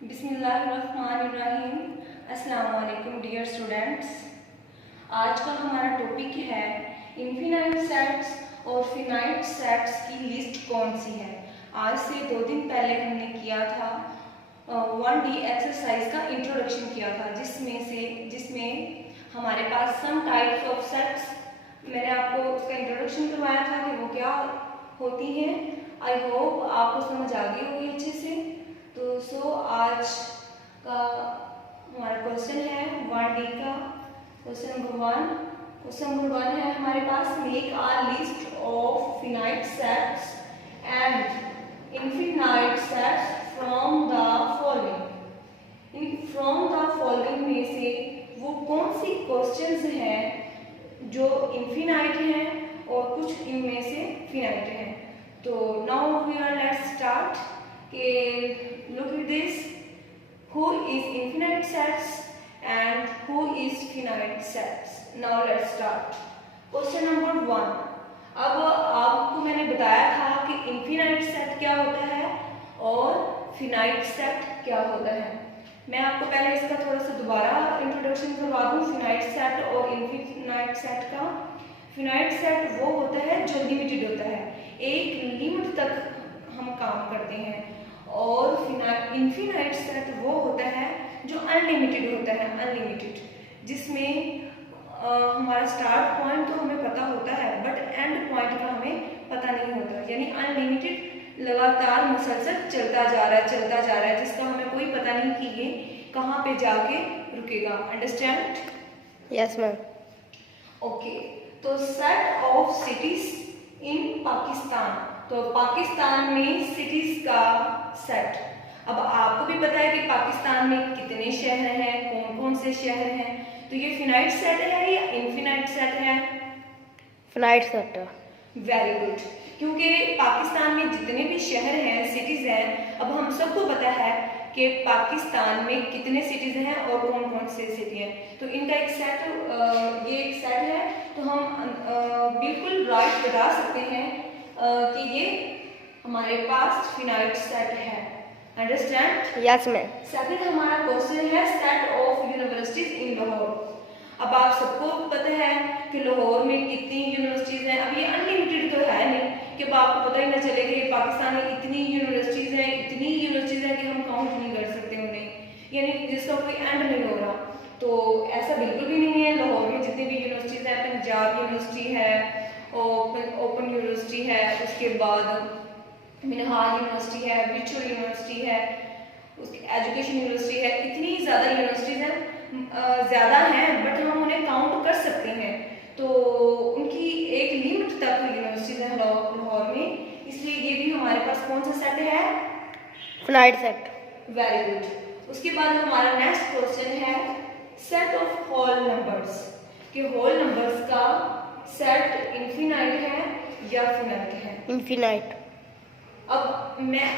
बिस्मिल्लाहिर्रहमानिर्रहीम। अस्सलाम वालेकुम डियर स्टूडेंट्स। आज का हमारा टॉपिक है इनफिनाइट सेट्स और फिनाइट सेट्स की लिस्ट कौन सी है। आज से 2 दिन पहले हमने किया था 1D एक्सरसाइज का इंट्रोडक्शन किया था, जिसमें हमारे पास सम टाइप्स ऑफ सेट्स, मैंने आपको उसका इंट्रोडक्शन करवाया था कि वो क्या होती हैं। आई होप आपको समझ आ गई होगी अच्छे से। तो आज का हमारा क्वेश्चन है 1D का क्वेश्चन नंबर 1 है हमारे पास, make a list of finite sets and infinite sets from the following. From the following में से वो कौन सी क्वेश्चंस हैं जो इनफिनाइट हैं और कुछ इनमें से फिनाइट हैं। तो now we are let's start के look at this, who is infinite sets and who is finite sets. Now let's start. Question number 1. अब आपको मैंने बताया था कि इनफिनाइट सेट क्या होता है और फिनाइट सेट क्या होता है। मैं आपको पहले इसका थोड़ा सा दोबारा इंट्रोडक्शन करवा दूँ फिनाइट सेट और इनफिनाइट सेट का। फिनाइट सेट वो होता है जो लिमिटेड होता है, एक लिमिट तक हम काम करते हैं, और इनफिनाइट सेट वो होता है जो अनलिमिटेड होता है, अनलिमिटेड, जिसमें हमारा स्टार्ट पॉइंट तो हमें पता होता है बट एंड पॉइंट का हमें पता नहीं होता, यानी अनलिमिटेड लगातार मुसलसल चलता जा रहा है, जिसका हमें कोई पता नहीं कि ये कहाँ पे जाके रुकेगा। अंडरस्टैंड? Yes ma'am. ओके, तो set of cities in Pakistan, तो पाकिस्तान में सिटीज का सेट। अब आपको भी पता है कि पाकिस्तान में कितने शहर हैं, कौन कौन से शहर हैं, तो ये फिनाइट सेट है या इनफिनाइट सेट है? Finite set. वेरी गुड, क्योंकि पाकिस्तान में जितने भी शहर हैं, सिटीज हैं, अब हम सबको पता है कि पाकिस्तान में कितने सिटीज हैं और कौन कौन से सिटी हैं, तो इनका एक सेट, ये एक सेट है, तो हम बिल्कुल राइट बता सकते हैं कि ये हमारे पास फिनाइट सेट है। अंडरस्टैंड? Yes ma'am. सेकंड हमारा क्वेश्चन है set of universities in Lahore. अब आप सबको पता है कि लाहौर में कितनी यूनिवर्सिटीज हैं। अब ये अनलिमिटेड तो है नहीं कि अब आपको पता ही ना चले कि पाकिस्तान में इतनी यूनिवर्सिटीज हैं कि हम काउंट नहीं कर सकते उन्हें, यानी जिसका कोई एंड नहीं हो रहा। तो ऐसा बिल्कुल भी नहीं है। लाहौर में जितनी भी यूनिवर्सिटीज हैं, पंजाब यूनिवर्सिटी है, ओपन यूनिवर्सिटी है, उसके बाद मिनहाल यूनिवर्सिटी है, बिचू यूनिवर्सिटी है, उसकी एजुकेशन यूनिवर्सिटी है, इतनी ज़्यादा यूनिवर्सिटीज़ हैं, ज़्यादा हैं बट हम उन्हें काउंट कर सकते हैं। तो उनकी एक लिमिट तक यूनिवर्सिटीज़ हैं लाहौर में, इसलिए ये भी हमारे पास कौन सा सेट है? Finite set. Very good. उसके बाद हमारा नेक्स्ट क्वेश्चन है सेट ऑफ होल नंबर्स, कि होल नंबर्स का सेट इनफिनाइट है या फिनाइट है? इनफिनाइट। अब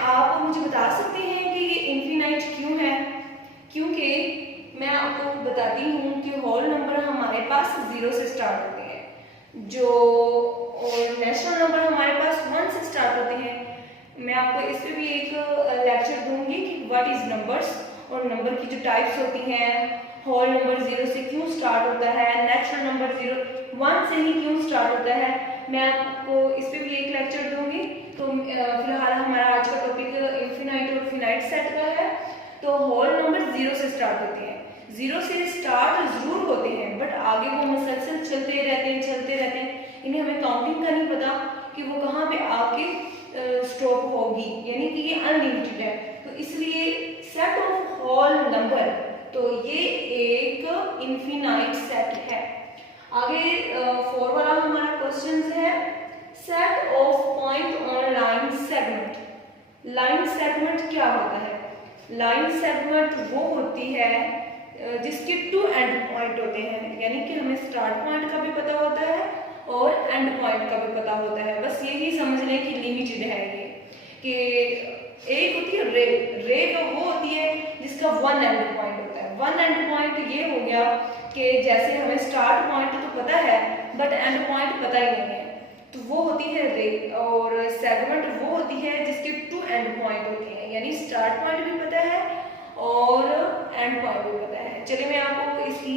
आप मुझे बता सकते हैं कि ये इनफिनाइट क्यों है? क्योंकि मैं आपको बताती हूँ कि होल नंबर हमारे पास 0 से स्टार्ट होते हैं, जो और नेचुरल नंबर हमारे पास 1 से स्टार्ट होते हैं। मैं आपको इस पर भी एक लेक्चर दूंगी कि व्हाट इज नंबर्स और नंबर की जो टाइप्स होती हैं, होल नंबर 0 से क्यों स्टार्ट होता है, नेचुरल नंबर 1 से ही क्यों स्टार्ट होता है, मैं आपको इस पर भी एक लेक्चर दूंगी। तो फिलहाल हमारा आज का टॉपिक इनफिनाइट और फिनाइट सेट का है। तो होल नंबर 0 से स्टार्ट होते हैं, 0 से स्टार्ट जरूर होते हैं बट आगे वो मुसलसल चलते रहते हैं, इन्हें हमें काउंटिंग का नहीं पता कि वो कहाँ पे आके स्टॉप होगी, यानी कि ये अनलिमिटेड है। तो इसलिए सेट ऑफ होल नंबर, तो ये एक इनफिनाइट सेट है। आगे 4 वाला हमारा क्वेश्चन है set of point on line segment. Line segment क्या होता है? लाइन सेगमेंट वो होती है जिसके 2 एंड पॉइंट होते हैं, यानी कि हमें स्टार्ट पॉइंट का भी पता होता है और एंड पॉइंट का भी पता होता है। बस यही समझ लें कि लिमिटेड है ये, कि एक होती है रे का वो होती है जिसका 1 एंड पॉइंट होता है। 1 एंड पॉइंट ये हो गया कि जैसे हमें स्टार्ट पॉइंट तो पता है बट एंड पॉइंट पता ही नहीं है, तो वो होती है रे। और सेगमेंट वो होती है जिसके 2 एंड पॉइंट होते हैं, यानी स्टार्ट पॉइंट भी पता है और एंड पॉइंट भी पता है। चलिए मैं आपको इसकी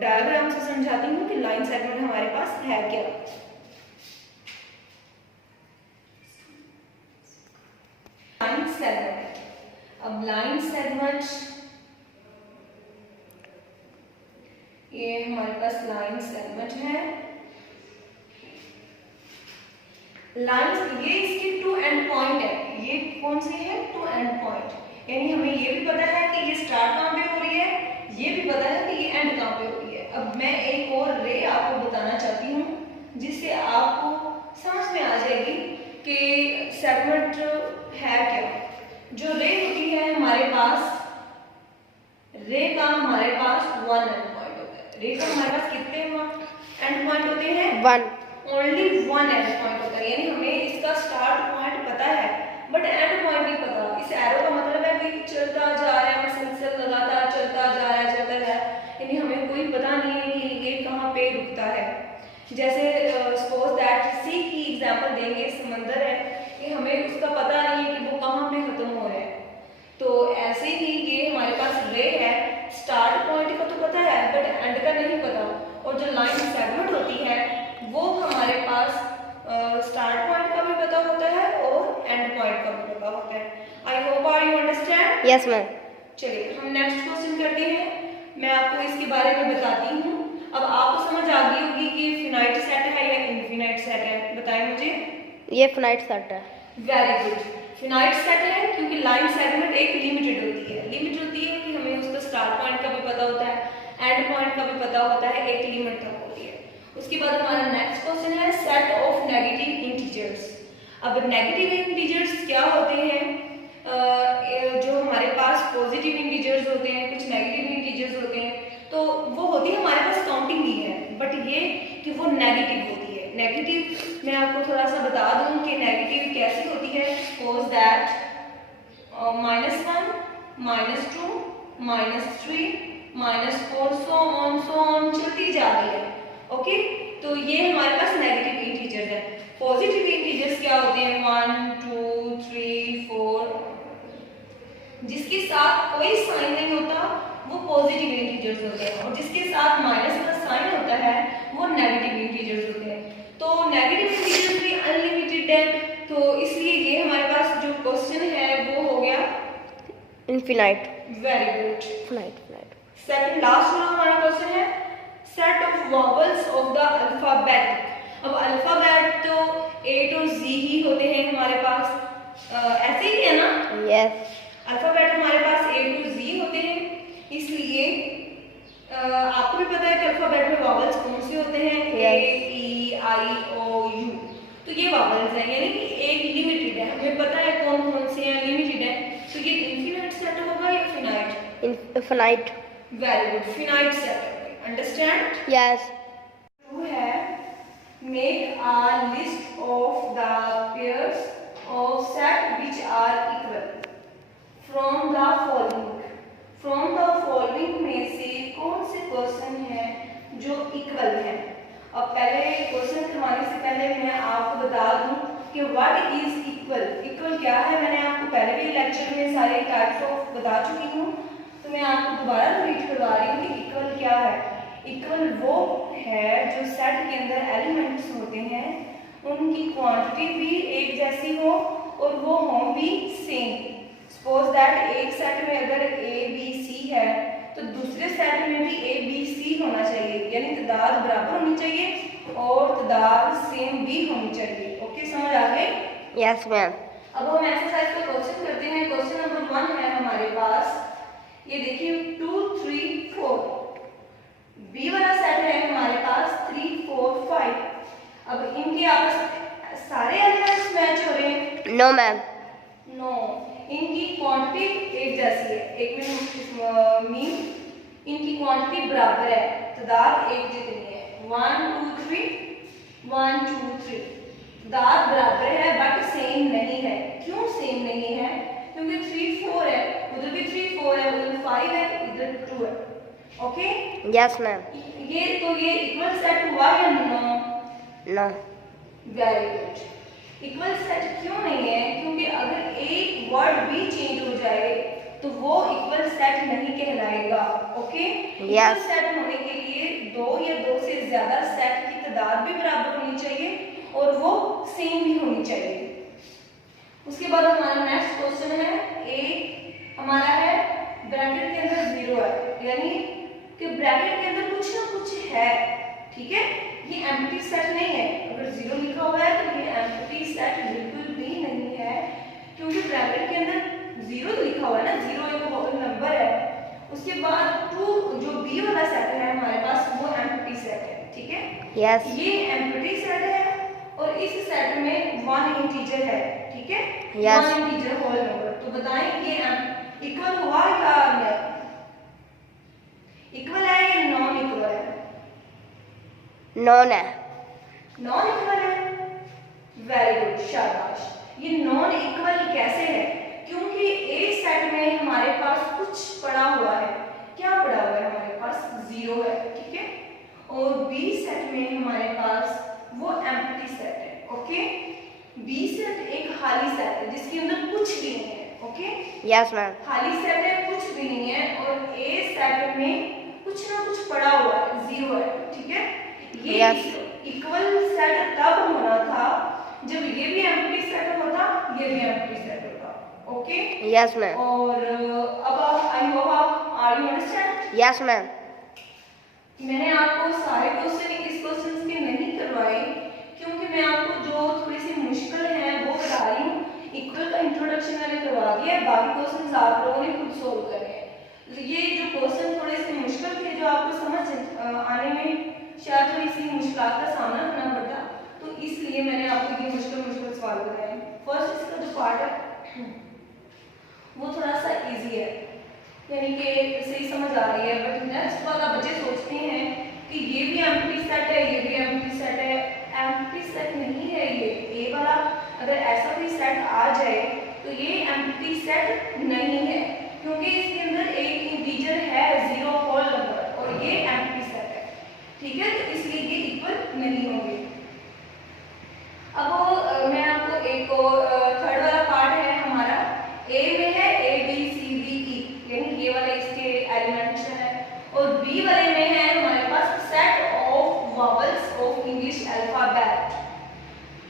डायग्राम से समझाती हूँ कि लाइन सेगमेंट हमारे पास है क्या। लाइन सेगमेंट, अब लाइन सेगमेंट ये हमारे पास लाइन सेगमेंट है। लाइन ये इसकी टू एंड पॉइंट है। ये कौन सी है? टू एंड पॉइंट, यानी हमें ये भी पता है कि ये स्टार्ट कहाँ पे हो रही है, ये भी पता है कि ये एंड कहाँ पे हो रही है। अब मैं एक और रे आपको बताना चाहती हूँ जिससे आपको समझ में आ जाएगी कि सेगमेंट है क्या। जो रे होती है हमारे पास, रे का हमारे पास वन एंड पॉइंट होता है। रे का हमारे पास कितने एंड पॉइंट होते हैं? One, only one and point होता है, यानी हमें इसका स्टार्ट पॉइंट पता है बट एंड पॉइंट नहीं पता। इस एरो का मतलब है कि चलता जा रहा है, मसलसल लगातार चलता जा रहा है, चलता जा रहा है, यानी हमें कोई पता नहीं है कि ये कहाँ पे रुकता है। जैसे सपोज दैट सी की एग्जांपल देंगे, समंदर है कि हमें उसका पता नहीं है कि वो कहाँ पे खत्म हो रहा है। तो ऐसे ही ये हमारे पास रे है, स्टार्ट पॉइंट का तो पता है बट एंड का नहीं पता। और जो लाइन सेगमेंट होती है वो हमारे पास स्टार्ट पॉइंट का भी पता होता है और एंड पॉइंट का भी पता होता है। I hope are you understand? Yes ma'am. चलिए हम नेक्स्ट क्वेश्चन करते हैं। मैं आपको इसके बारे में बताती हूँ। अब आपको समझ आ गई होगी कि फिनाइट सेट है या इनफिनाइट सेट है, बताएं मुझे। ये फिनाइट सेट है। वेरी गुड, फिनाइट सेट है क्योंकि लाइन सेगमेंट एक लिमिटेड होती है। लिमिट होती है कि हमें उसका स्टार्ट पॉइंट का भी पता होता है, एंड पॉइंट का भी पता होता है, एक लिमिट तक होती है। उसके बाद हमारा नेक्स्ट क्वेश्चन है सेट ऑफ नेगेटिव इंटीजर्स। अब नेगेटिव इंटीजर्स क्या होते हैं? जो हमारे पास पॉजिटिव इंटीजर्स होते हैं, कुछ नेगेटिव इंटीजर्स होते हैं, तो वो होती है हमारे पास काउंटिंग ही है, बट ये कि वो नेगेटिव होती है। नेगेटिव मैं आपको थोड़ा सा बता दूं कि नेगेटिव कैसी होती है। सपोज दैट -1, -2, -3, -4 सो ऑन चलती जा रही है। ओके, तो ये हमारे पास नेगेटिव इंटीजर्स है। पॉजिटिव इंटीजर्स क्या होते हैं? 1, 2, 3, 4, जिसके साथ कोई साइन नहीं होता वो पॉजिटिव इंटीजर्स होते हैं, और जिसके साथ माइनस का साइन होता है वो नेगेटिव इंटीजर्स होते हैं। तो नेगेटिव इंटीजर्स भी अनलिमिटेड है, तो इसलिए ये हमारे पास जो क्वेश्चन है वो हो गया infinite. Very good. Finite, finite. Second last वाला हमारा क्वेश्चन है set of vowels of the alphabet. अब अल्फाबेट तो ए टू जी ही होते हैं हमारे पास, ऐसे ही है ना? यस। अल्फाबेट हमारे पास ए टू जी होते हैं, इसलिए आपको भी पता है कि अल्फाबेट में वॉवल्स कौन से होते हैं? ए, ई, आई, ओ, यू। तो ये वॉवल्स हैं, यानी कि एक लिमिटेड है, हमें पता है कौन कौन से हैं, लिमिटेड है। तो ये इनफिनाइट सेट होगा या finite? Infinite. Very good, finite set. Understand? Yes. Two है make a list of the pairs of set which are equal from the following. From the following में से कौन से क्वेश्चन है जो इक्वल है? अब पहले क्वेश्चन करवाने से पहले मैं आपको बता दूं कि व्हाट इज इक्वल। इक्वल क्या है? मैंने आपको पहले भी लेक्चर में सारे टाइप्स ऑफ बता चुकी हूँ, तो मैं आपको दोबारा रिपीट करवा रही हूँ कि इक्वल क्या है। इक्वल वो है जो सेट के अंदर एलिमेंट्स होते हैं उनकी क्वांटिटी भी एक जैसी हो और वो हों भी सेम। सपोज दैट एक सेट में अगर ए बी सी है तो दूसरे सेट में भी ए बी सी होना चाहिए, यानी तादाद बराबर होनी चाहिए और तादाद सेम भी होनी चाहिए। ओके, समझ आ गई? Yes ma'am. अब हम एक्सरसाइज का क्वेश्चन करते हैं। क्वेश्चन नंबर 1 है हमारे पास, ये देखिए 2, 3, 4। बी वाला सेट है हमारे पास 3, 4, 5। अब इनके आपस सारे एलिमेंट्स मैच हो रहे हैं? No ma'am. नो, इनकी क्वांटिटी एक जैसी है, एक में मीन इनकी क्वांटिटी बराबर है, तादाद एक जितनी है। 1, 2, 3, 1, 2, 3 तादाद बराबर है बट सेम नहीं है। क्यों सेम नहीं है? क्योंकि 3, 4 है, उधर भी 3, 4 है, उधर 5 है, इधर 2 है। Okay, yes ma'am. ये तो ये इक्वल सेट हुआ या no? No. Very good. Equal set क्यों नहीं है? क्योंकि अगर एक वर्ड भी चेंज हो जाए तो वो इक्वल सेट नहीं कहलाएगा। ओके, इक्वल सेट होने के लिए दो या दो से ज्यादा सेट की तादाद भी बराबर होनी चाहिए और वो सेम भी होनी चाहिए। उसके बाद हमारा नेक्स्ट क्वेश्चन है, ए हमारा है ब्रैकेट के अंदर 0 है, यानी कि ब्रैकेट के अंदर कुछ ना कुछ है। ठीक है, ये एम्प्टी सेट नहीं है। अगर 0 लिखा हुआ है तो ये एम्प्टी सेट बिल्कुल भी नहीं है, क्योंकि ब्रैकेट के अंदर 0 लिखा हुआ है ना, 0 एक होल नंबर है। उसके बाद 2 जो बी वाला सेट है हमारे पास, वो एम्प्टी सेट है। ठीक है, यस, ये एम्प्टी सेट है और इस सेट में 1 इंटीजर है। ठीक है, Yes. 1 integer whole number. तो बताएं ये इक्वल हुआ या नहीं? इक्वल है या नॉन इक्वल है? नॉन है। नॉन इक्वल है, वेरी गुड, शाबाश। ये नॉन इक्वल कैसे है? क्योंकि ए सेट में हमारे पास कुछ पड़ा हुआ है। क्या पड़ा हुआ है? हमारे पास 0 है। ठीक है, और बी सेट में हमारे पास वो एम्प्टी सेट है। ओके, बी सेट एक खाली सेट है जिसके अंदर कुछ भी नहीं है। Okay, yes ma'am. खाली सेट है, कुछ भी नहीं है, और ए सेट में कुछ ना कुछ पड़ा हुआ है, 0 है। ठीक है, ये Yes. इक्वल सेट तब होना था जब ये भी एम्प्टी सेट होता, ये भी एम्प्टी सेट होता। Okay, yes ma'am. और अब I hope are you understand? Yes ma'am. मैंने आपको सारे क्वेश्चन इस क्वेश्चंस के नहीं करवाए, क्योंकि मैं आपको जो थोड़ी सी मुश्किल है वो बता रही हूँ। इक्वल का इंट्रोडक्शन मैंने करवा दिया है, बाकी क्वेश्चंस आप लोगों ने खुद सोल्व करने हैं। ये जो क्वेश्चन थोड़े से मुश्किल थे, जो आपको समझ आने में शायद थोड़ी सी मुश्किलात का सामना करना पड़ता, तो इसलिए मैंने आपको ये मुश्किल सवाल बताए। फर्स्ट इसका जो पार्ट है वो थोड़ा सा इजी है, यानी कि सही समझ आ रही है। बट नेक्स्ट वाला बच्चे सोचते हैं कि ये भी एम्प्टी सेट है, ये भी एम्प्टी सेट है। एम्प्टी सेट नहीं है ये, ए वाला अगर ऐसा कोई सेट आ जाए तो ये एम्प्टी सेट नहीं है, क्योंकि इसके अंदर एक इंटीजर है 0 होल नंबर और ये एम्प्टी सेट है। ठीक है, तो इसलिए ये इक्वल नहीं होंगे। अब मैं आपको एक थर्ड वाला पार्ट है हमारा, ए में है A B C D E, यानी ये वाले इसके एलिमेंट्स है, और बी वाले में है हमारे पास set of vowels of English alphabet.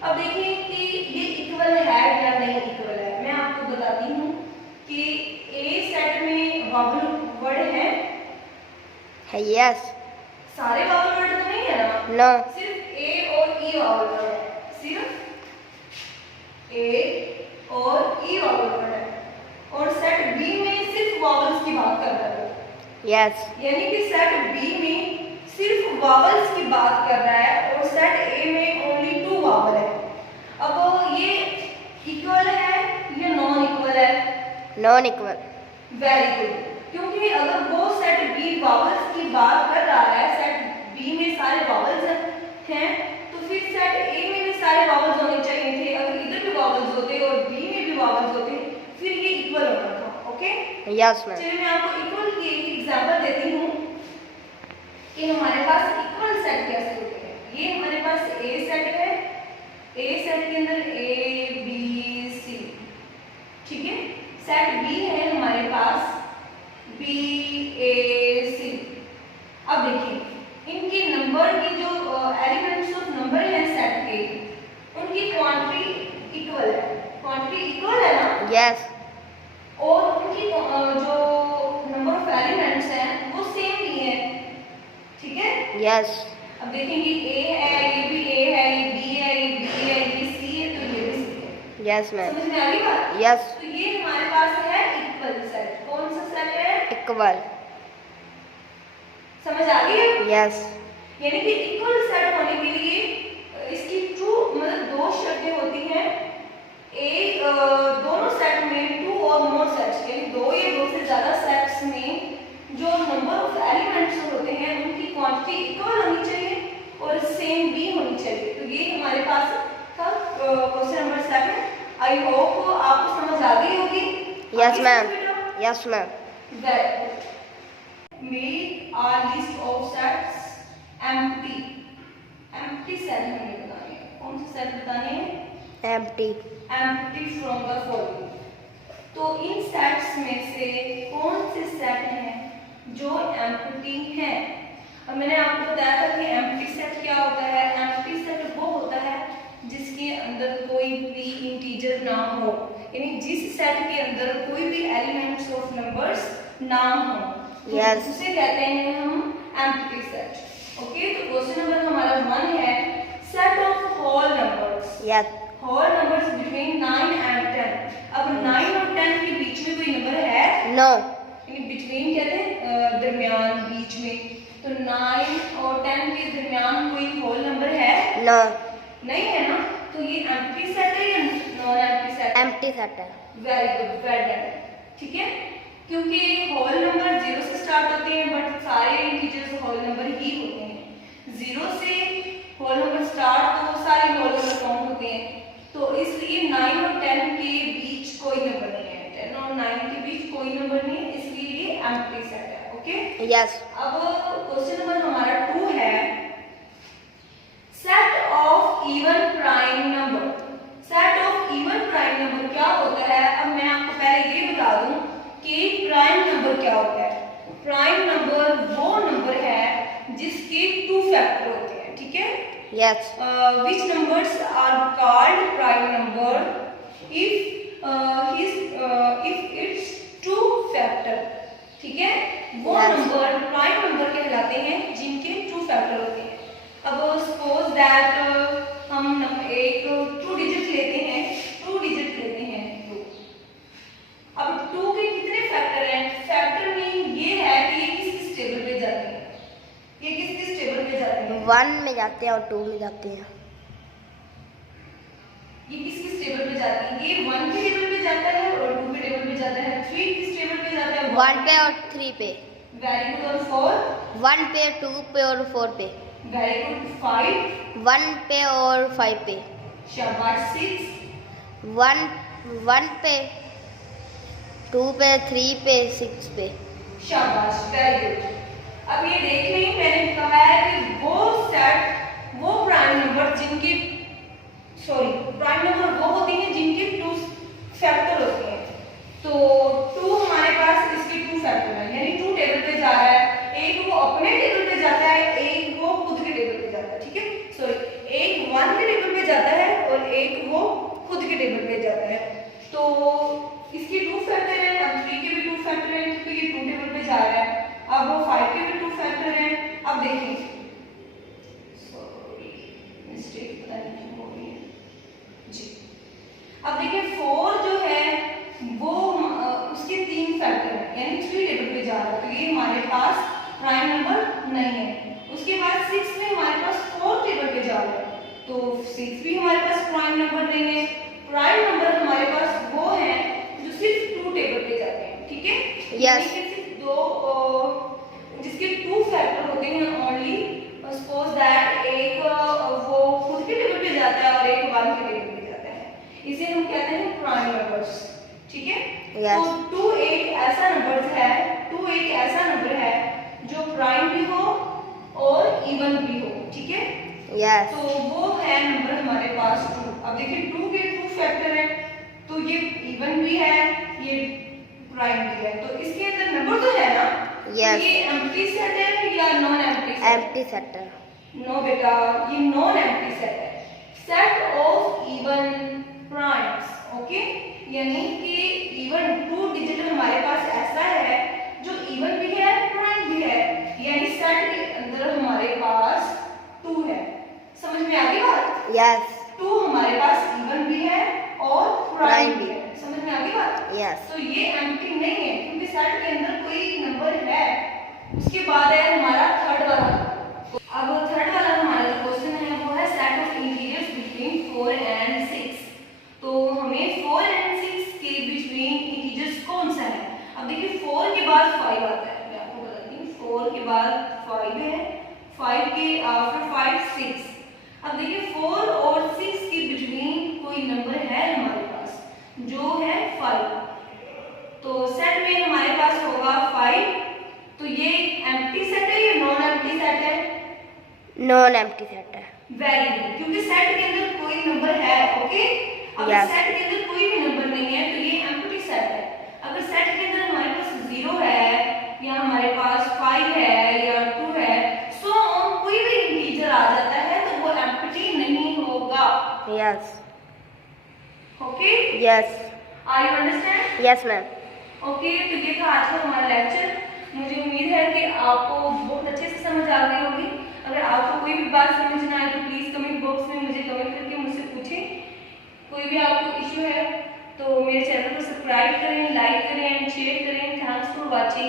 अब देखिए कि ये इक्वल है या नहीं इक्वल है। मैं आपको बताती हूँ कि ए सेट में वॉवल वर्ड है यस। सारे वॉवल वर्ड तो नहीं है ना? नो। सिर्फ ए और ई वॉवल वर्ड है, सिर्फ ए और ई वॉवल वर्ड है, और सेट बी में सिर्फ वॉवल्स की बात कर रहा है। यस। यानी कि सेट बी में सिर्फ वॉवल्स की बात कर रहा है और सेट ए में ओनली 2 वॉवल है। अब ये इक्वल है या नॉन इक्वल है? Non equal. वेरी गुड, क्योंकि अगर वो सेट बी वॉवल्स की बात कर रहा है, सेट बी में सारे वॉवल्स हैं, तो फिर सेट ए में भी सारे वॉवल्स होने चाहिए थे। अगर इधर भी वॉवल्स होते और बी में भी वॉवल्स होते, फिर ये इक्वल होना था। Okay, yes ma'am. चलिए मैं आपको इक्वल की एक एग्जांपल देती हूँ कि हमारे पास इक्वल सेट कैसे होते हैं। ये हमारे पास ए सेट है, ए सेट के अंदर ए बी सी। ठीक है, सेट बी है हमारे पास बी ए सी। अब देखिए इनके नंबर की जो एलिमेंट्स ऑफ नंबर है सेट के, उनकी क्वांटिटी इक्वल है। क्वांटिटी इक्वल है ना? यस। और उनकी जो नंबर ऑफ एलिमेंट्स हैं वो सेम ही है। ठीक है, यस। अब देखेंगे ए है, ये भी ए है, ये बी है, ये बी है, ये सी है, तो ये भी सी है। Yes ma'am. समझ में आ गई बात? यस। तो ये हमारे पास है इक्वल सेट। कौन सा सेट है? इक्वल। समझ आ गई है? यस। यानी कि इक्वल सेट होने के लिए इसकी मतलब 2 शर्तें होती हैं। दोनों सेट में 2 और मोर सेट्स, यानी 2 या 2 से ज्यादा सेट्स में जो नंबर ऑफ एलिमेंट्स होते हैं उनकी क्वांटिटी इक्वल होनी चाहिए और सेम भी होनी चाहिए। तो ये हमारे पास था क्वेश्चन नंबर 7। आई होप आपको समझ आ गई होगी। Yes ma'am. Yes ma'am. Make our list of sets empty. Empty set हमें बताने हैं। कौन से सेट बताने हैं? Empty. Empty from the following. तो इन सेट्स में से कौन से सेट हैं जो एम्प्टी हैं? अब मैंने आपको बताया था कि एम्प्टी सेट क्या होता है। एम्प्टी सेट वो होता है जिसके अंदर कोई भी इंटीजर ना हो, यानी जिस सेट के अंदर कोई भी एलिमेंट्स ऑफ नंबर्स ना हो, Yes. उसे कहते हैं हम एम्प्टी सेट। ओके, तो क्वेश्चन नंबर हमारा 1 है, set of whole numbers. Yes. Whole numbers between 9 and 10। अब 9 और 10 के बीच में कोई नंबर है? No. यानी बिटवीन कहते हैं दरमियान, बीच में। तो 9 और 10 के दरमियान कोई होल नंबर है? No. नहीं है ना, तो ये एम्प्टी सेट है या non empty set? Empty set है। Very good, well done. ठीक है, क्योंकि होल नंबर 0 से स्टार्ट होते हैं, बट सारे इंटीजर्स होल नंबर ही होते हैं। 0 से होल नंबर स्टार्ट तो सारे होल नंबर काउंट होते हैं, तो इसलिए 9 और 10 के बीच कोई नंबर नहीं है। 10 और 9 के बीच कोई नंबर नहीं है, इसलिए ये एम्प्टी सेट है। Okay, Yes. अब क्वेश्चन नंबर हमारा 2 है, set of even prime number. Set of even prime number क्या होता है? अब मैं आपको पहले ये बता दूं कि प्राइम नंबर क्या होता है। प्राइम नंबर वो नंबर है जिसके 2 फैक्टर होते हैं। ठीक है, Yes. which numbers are called prime number if it's 2 factor। ठीक है, वो Yes. नंबर प्राइम नंबर कहलाते हैं जिनके 2 फैक्टर होते हैं। अब सपोज दैट हम एक 2 डिजिट लेते हैं, 2 डिजिट लेते हैं 2। अब 2 के कितने फैक्टर हैं? फैक्टर मीन ये है कि ये किस किस टेबल पे जाते हैं, ये किस किस टेबल पे जाते हैं? 1 में जाते हैं और 2 में जाते हैं। ये किस किस टेबल पे जाते हैं? ये 1 के टेबल पे जाता है और 2 के टेबल पे जाता है। 3 किस टेबल पे जाता है? 1 पे और 3 पे। Very good. और 4? 1 पे, 2 पे और 4 पे। Very good. 5? 1 पे और 5 पे। शाबाश। 6? 1 पे, 2 पे, 3 पे, 6 पे। शाबाश, वेरी गुड। अब ये देख लें, मैंने कहा है कि वो सेट, वो प्राइम नंबर जिनके प्राइम नंबर वो होती हैं जिनके 2 फैक्टर होते हैं। तो 2 हमारे पास इसके 2 फैक्टर हैं, यानी 2 टेबल पे जा रहा है। एक वो अपने टेबल पे जाता है, एक वो खुद के टेबल पे जाता है। ठीक है, एक 1 के टेबल पे जाता है और एक वो खुद के टेबल पे जाता है। तो इसके 2 फैक्टर हैं। अब 3 के भी 2 फैक्टर हैं क्योंकि ये 2 टेबल पे जा रहा है। अब 5 के भी 2 फैक्टर हैं। अब देखिए, मिस्टेक पता नहीं क्यों हो रही है जी। अब देखिए 4 जो है वो उसके 3 फैक्टर हैं, यानी 3 टेबल पे जा रहा है, तो ये हमारे पास प्राइम नंबर नहीं है। उसके बाद 6 में हमारे पास 4 टेबल पे जा रहा है, तो 6 भी हमारे पास प्राइम नंबर नहीं है। प्राइम नंबर हमारे पास वो है जो सिर्फ 2 टेबल पे जाते हैं। ठीक है, Yes. सिर्फ 2 जिसके 2 फैक्टर होते हैं ओनली। सपोज दैट एक वो खुद के टेबल पे जाता है और एक 1 के टेबल पे जाता है, इसे हम कहते हैं प्राइम नंबर्स। ठीक है, Yes. तो 2 एक ऐसा नंबर है, 2 एक ऐसा नंबर है जो प्राइम भी हो और इवन भी हो। ठीक है, Yes. तो वो है नंबर हमारे पास 2। अब देखिए 2 के 2 फैक्टर है, तो ये इवन भी है, ये प्राइम भी है, तो इसके अंदर नंबर तो है ना? Yes. तो ये एम्प्टी सेट है या non empty set? Empty set है। नो बेटा, ये नॉन एम्प्टी सेट है। Set of even primes. Okay, यानी कि इवन 2 डिजिट हमारे पास ऐसा है जो इवन भी है, प्राइम भी है, यानी सेट के अंदर हमारे पास 2 है। समझ में आ गई बात? Yes. 2 हमारे पास इवन भी है और प्राइम भी है। समझ में आ गई बात? Yes. तो ये एम्प्टी नहीं है क्योंकि सेट के अंदर कोई नंबर है। उसके बाद है हमारा थर्ड वाला। अब थर्ड वाला हमारा जो क्वेश्चन है वो है set of integers between 4 and 6। तो हमें 4 एंड 6 के बिटवीन इंटीजर्स कौन सा है? अब देखिए 4 के बाद 5 आता है, मैं आपको बताती हूँ। 4 के बाद 5 है, 5 के आफ्टर 5 6। अब देखिए 4 और 6 के बिटवीन कोई नंबर है हमारे पास जो है 5। तो सेट में हमारे पास होगा 5। तो ये एम्प्टी सेट है या नॉन एम्प्टी सेट है? नॉन एम्प्टी सेट है। वेरी गुड, क्योंकि सेट के अंदर कोई नंबर है। ओके, अब Yes. सेट के अंदर कोई भी नंबर नहीं है तो ये एम्प्टी सेट है। Yes. Okay, Yes. Are you understand? Yes, ma'am. Okay, तो ये था आज का हमारा लेक्चर। मुझे उम्मीद है कि आपको बहुत अच्छे से समझ आ गई होगी। अगर आपको कोई भी बात समझ ना आए तो प्लीज़ कमेंट बॉक्स में मुझे कमेंट करके मुझसे पूछें। कोई भी आपको इश्यू है तो मेरे चैनल को सब्सक्राइब करें, लाइक करें एंड शेयर करें। Thanks for watching.